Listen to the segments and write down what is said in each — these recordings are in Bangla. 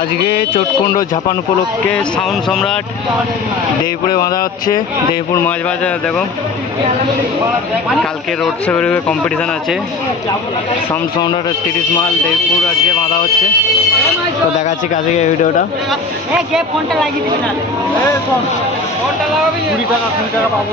আজকে চটকুণ্ড ঝাপান উপলক্ষে সাউন্ড সম্রাট দেবপুরে বাঁধা হচ্ছে। দেবপুর মাছ বাজার দেখো। কালকে রোড শো বেরোবে কম্পিটিশান আছে। সাউন্ড সম্রাট তিরিশ মাল দেবপুর আজকে বাঁধা হচ্ছে। তো দেখাচ্ছি কাছে এই ভিডিওটা। টাকা টাকা পাবো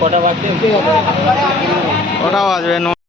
কটা বাজবে